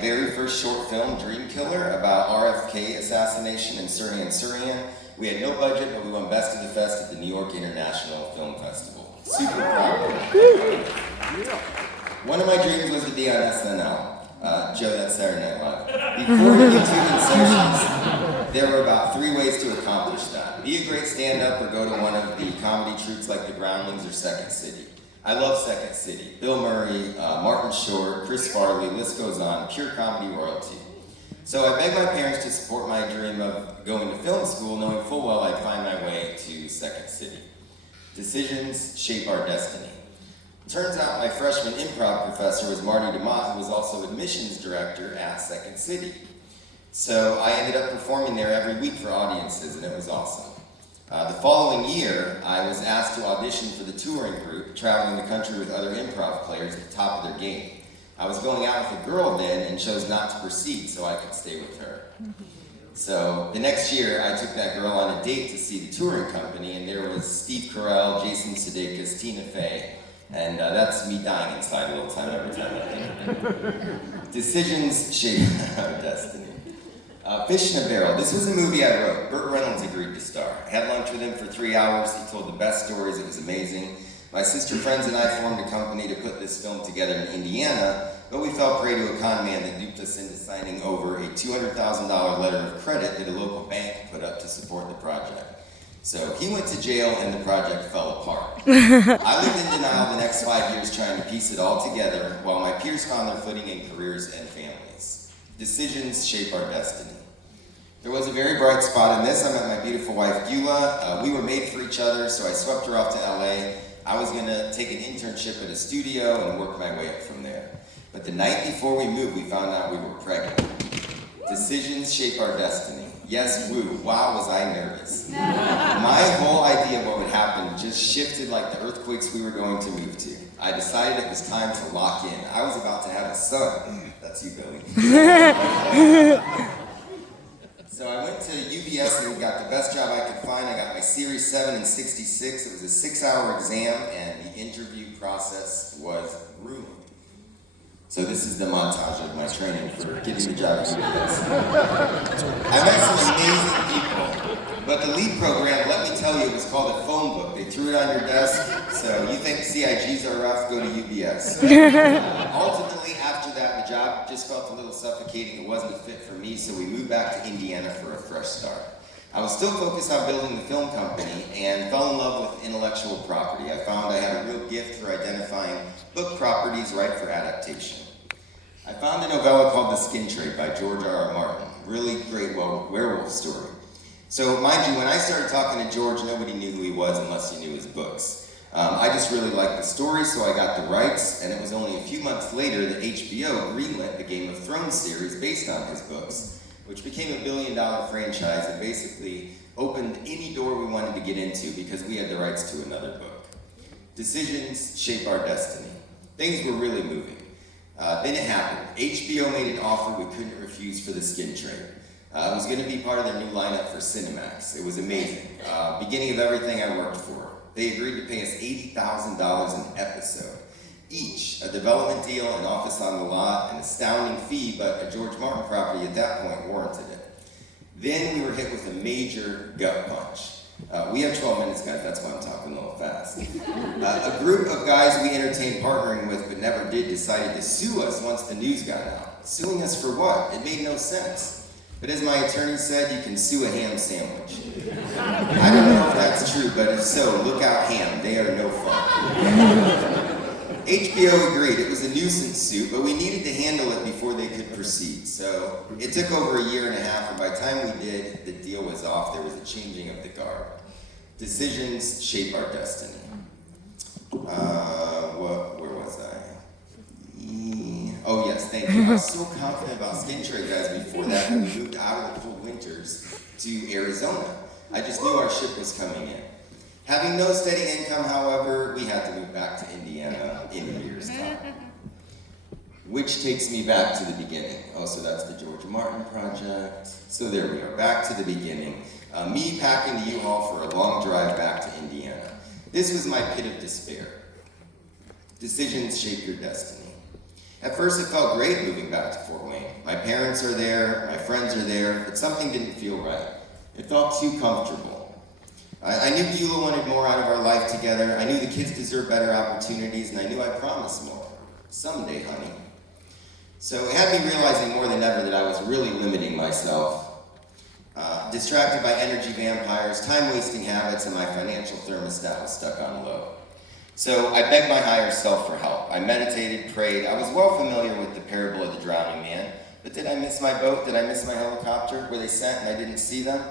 very first short film, Dream Killer, about RFK assassination in Surrey. We had no budget, but we won Best of the Fest at the New York International Film Festival. Super proud. One of my dreams was to be on SNL. Joe, that's Saturday Night Live. Before YouTube and socials, there were about 3 ways to accomplish that. Be a great stand-up or go to one of the comedy troupes like the Groundlings or Second City. I love Second City. Bill Murray, Martin Short, Chris Farley, list goes on, pure comedy royalty. So I begged my parents to support my dream of going to film school, knowing full well I'd find my way to Second City. Decisions shape our destiny. Turns out my freshman improv professor was Marty DeMott, who was also admissions director at Second City. So I ended up performing there every week for audiences, and it was awesome. The following year, I was asked to audition for the touring group, traveling the country with other improv players at the top of their game. I was going out with a girl then and chose not to proceed so I could stay with her. So the next year, I took that girl on a date to see the touring company, and there was Steve Carell, Jason Sudeikis, Tina Fey, and that's me dying inside a little time every time I think of it. Decisions shape our destiny. Fish in a Barrel. This was a movie I wrote. Burt Reynolds agreed to star. I had lunch with him for 3 hours. He told the best stories. It was amazing. My sister friends and I formed a company to put this film together in Indiana, but we fell prey to a con man that duped us into signing over a $200,000 letter of credit that a local bank put up to support the project. So he went to jail and the project fell apart. I lived in denial the next 5 years trying to piece it all together while my peers found their footing in careers and families. Decisions shape our destiny. There was a very bright spot in this. I met my beautiful wife, Beulah. We were made for each other, so I swept her off to LA. I was gonna take an internship at a studio and work my way up from there. But the night before we moved, we found out we were pregnant. Decisions shape our destiny. Yes, woo, wow, was I nervous. My whole idea of what would happen just shifted like the earthquakes we were going to move to. I decided it was time to lock in. I was about to have a son. That's you, Billy. So I went to UBS and got the best job I could find. I got my Series 7 in 66. It was a 6-hour exam, and the interview process was grueling. So this is the montage of my training for getting the job at UBS. I met some amazing people, but the lead program, let me tell you, it was called a phone book. They threw it on your desk, so you think CIGs are rough, go to UBS. Ultimately, after that, the job just felt a little suffocating. It wasn't a fit for me, so we moved back to Indiana for a fresh start. I was still focused on building the film company and fell in love with intellectual property. I found I had a real gift for identifying book properties ripe for adaptation. I found a novella called The Skin Trade by George R.R. Martin. Really great werewolf story. So mind you, when I started talking to George, nobody knew who he was unless you knew his books. I just really liked the story, so I got the rights, and it was only a few months later that HBO greenlit the Game of Thrones series based on his books, which became a $1 billion franchise and basically opened any door we wanted to get into because we had the rights to another book. Decisions shape our destiny. Things were really moving. Then it happened. HBO made an offer we couldn't refuse for The Skin Trade. It was going to be part of their new lineup for Cinemax. It was amazing. Beginning of everything I worked for. They agreed to pay us $80,000 an episode. Each, a development deal, an office on the lot, an astounding fee, but a George Martin property at that point warranted it. Then we were hit with a major gut punch. We have 12 minutes, guys, that's why I'm talking a little fast. A group of guys we entertained partnering with but never did decided to sue us once the news got out. Suing us for what? It made no sense. But as my attorney said, you can sue a ham sandwich. I don't know if that's true, but if so, look out ham, they are no fun. HBO agreed. It was a nuisance suit, but we needed to handle it before they could proceed. So it took over 1.5 years, and by the time we did, the deal was off. There was a changing of the guard. Decisions shape our destiny. Where was I? Oh yes, thank you. I was so confident about Skin Trade, guys, before that we moved out of the cold winters to Arizona. I just knew our ship was coming in. Having no steady income, however, we had to move back to Indiana in a year's time. Which takes me back to the beginning. Oh, so that's the George Martin project. So there we are, back to the beginning. Me packing the U-Haul for a long drive back to Indiana. This was my pit of despair. Decisions shape your destiny. At first it felt great moving back to Fort Wayne. My parents are there, my friends are there, but something didn't feel right. It felt too comfortable. I knew Beulah wanted more out of our life together. I knew the kids deserved better opportunities, and I knew I promised more. Someday, honey. So it had me realizing more than ever that I was really limiting myself. Distracted by energy vampires, time-wasting habits, and my financial thermostat was stuck on low. So I begged my higher self for help. I meditated, prayed. I was well familiar with the parable of the drowning man. But did I miss my boat? Did I miss my helicopter? Were they sent and I didn't see them?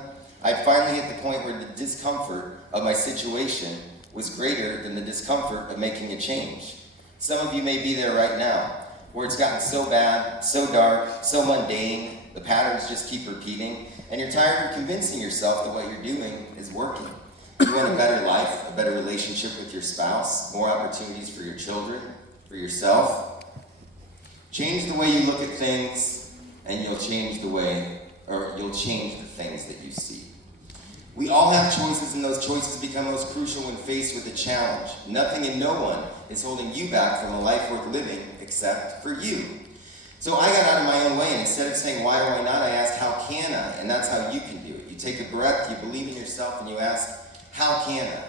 I'd finally hit the point where the discomfort of my situation was greater than the discomfort of making a change. Some of you may be there right now, where it's gotten so bad, so dark, so mundane, the patterns just keep repeating, and you're tired of convincing yourself that what you're doing is working. You want a better life, a better relationship with your spouse, more opportunities for your children, for yourself. Change the way you look at things, and you'll change the things that you see. We all have choices, and those choices become most crucial when faced with a challenge. Nothing and no one is holding you back from a life worth living except for you. So I got out of my own way, and instead of saying, why or why not, I asked, how can I? And that's how you can do it. You take a breath, you believe in yourself, and you ask, how can I?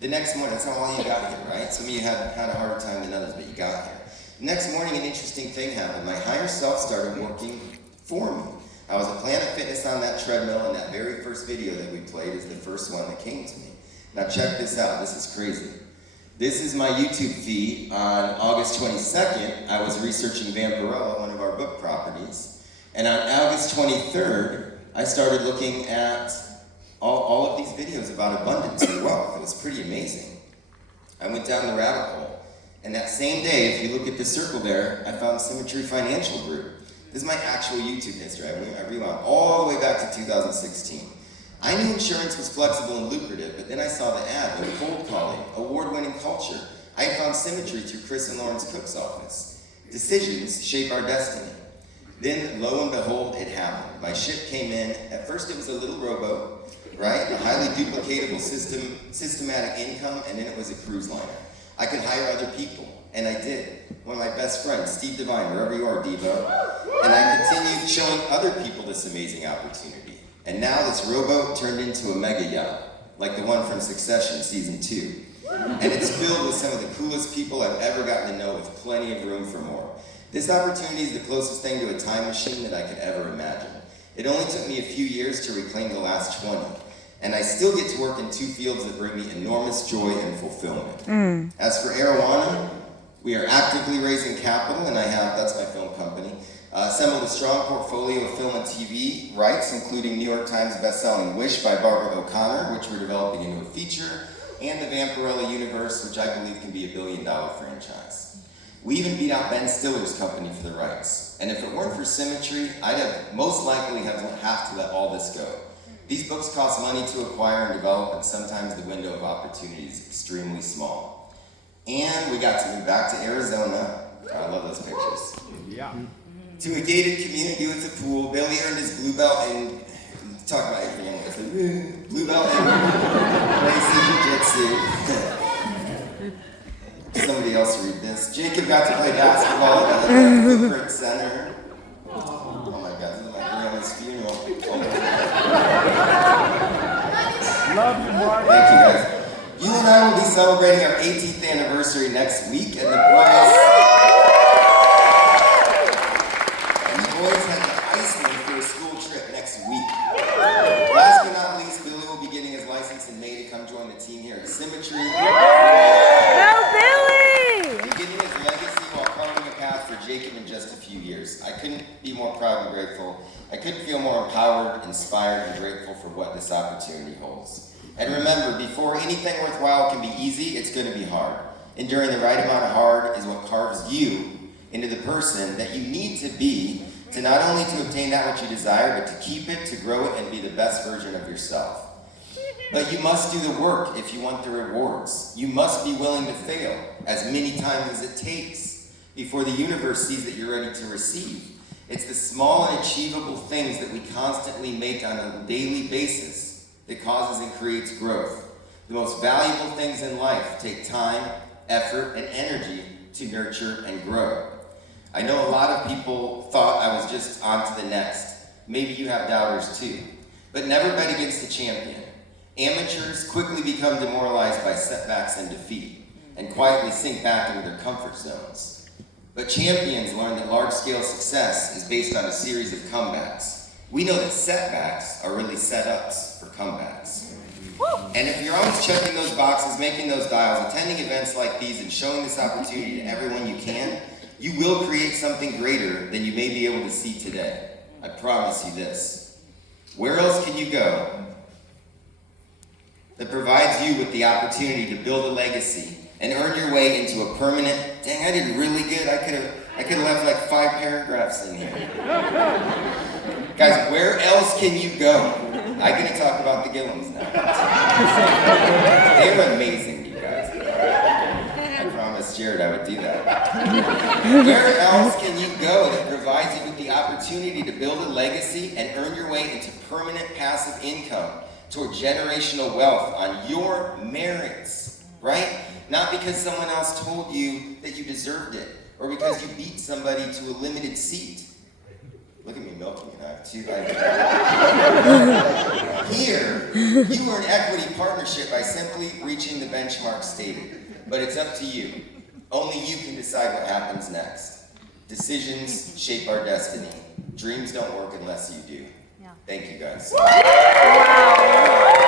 The next morning, that's not all you got here, right? Some of you had a harder time than others, but you got here. The next morning, an interesting thing happened. My higher self started working for me. I was at Planet Fitness on that treadmill, and that very first video that we played is the first one that came to me. Now check this out, this is crazy. This is my YouTube feed. On August 22nd, I was researching Vampirella, one of our book properties, and on August 23rd, I started looking at all of these videos about abundance and wealth. It was pretty amazing. I went down the rabbit hole, and that same day, if you look at the circle there, I found Symmetry Financial Group. This is my actual YouTube history. I rewound all the way back to 2016. I knew insurance was flexible and lucrative, but then I saw the ad with cold calling, award-winning culture. I found Symmetry through Chris and Lawrence Cook's office. Decisions shape our destiny. Then, lo and behold, it happened. My ship came in. At first, it was a little rowboat, right? A highly duplicatable systematic income, and then it was a cruise liner. I could hire other people, and I did. One of my best friends, Steve Devine, wherever you are, Devo. And I continued showing other people this amazing opportunity. And now this rowboat turned into a mega yacht, like the one from Succession Season 2. And it's filled with some of the coolest people I've ever gotten to know, with plenty of room for more. This opportunity is the closest thing to a time machine that I could ever imagine. It only took me a few years to reclaim the last 20. And I still get to work in two fields that bring me enormous joy and fulfillment. As for Arowana, we are actively raising capital, and that's my film company, assembled a strong portfolio of film and TV rights, including New York Times bestselling Wish by Barbara O'Connor, which we're developing into a feature, and the Vampirella universe, which I believe can be $1 billion franchise. We even beat out Ben Stiller's company for the rights. And if it weren't for Symmetry, I'd have most likely have to let all this go. These books cost money to acquire and develop, and sometimes the window of opportunity is extremely small. And we got to move back to Arizona. I love those pictures. Yeah. To a gated community with a pool. Billy earned his blue belt in, talk about your family, it's like, blue belt in Jiu-Jitsu. Somebody else read this. Jacob got to play basketball at the Footprint Center. Oh my God, this is my grandma's funeral. Oh my God. Love you, Mark. Thank you, guys. You and I will be celebrating our 18th anniversary next week, and the boys have the Iceland for a school trip next week. Last but not least, Billy will be getting his license in May to come join the team here at Symmetry. Go, Billy! Beginning his legacy while carving a path for Jacob in just a few years. I couldn't be more proud and grateful. I couldn't feel more empowered, inspired, and grateful for what this opportunity holds. And remember, before anything worthwhile can be easy, it's going to be hard. Enduring the right amount of hard is what carves you into the person that you need to be, to not only to obtain that which you desire, but to keep it, to grow it, and be the best version of yourself. But you must do the work if you want the rewards. You must be willing to fail as many times as it takes before the universe sees that you're ready to receive. It's the small and achievable things that we constantly make on a daily basis that causes and creates growth. The most valuable things in life take time, effort, and energy to nurture and grow. I know a lot of people thought I was just on to the next. Maybe you have doubters too. But never bet against the champion. Amateurs quickly become demoralized by setbacks and defeat, and quietly sink back into their comfort zones. But champions learn that large-scale success is based on a series of comebacks. We know that setbacks are really setups for comebacks. And if you're always checking those boxes, making those dials, attending events like these, and showing this opportunity to everyone you can, you will create something greater than you may be able to see today. I promise you this. Where else can you go that provides you with the opportunity to build a legacy and earn your way into a permanent, dang, I did really good. I could have left like 5 paragraphs in here. Guys, where else can you go? I'm gonna talk about the Gillums now. They were amazing, you guys. I promised Jared I would do that. Where else can you go that provides you with the opportunity to build a legacy and earn your way into permanent passive income toward generational wealth on your merits, right? Not because someone else told you that you deserved it, or because you beat somebody to a limited seat. Look at me milking it. I have 2 Here, you earn equity partnership by simply reaching the benchmark stated. But it's up to you. Only you can decide what happens next. Decisions shape our destiny. Dreams don't work unless you do. Thank you, guys. Wow.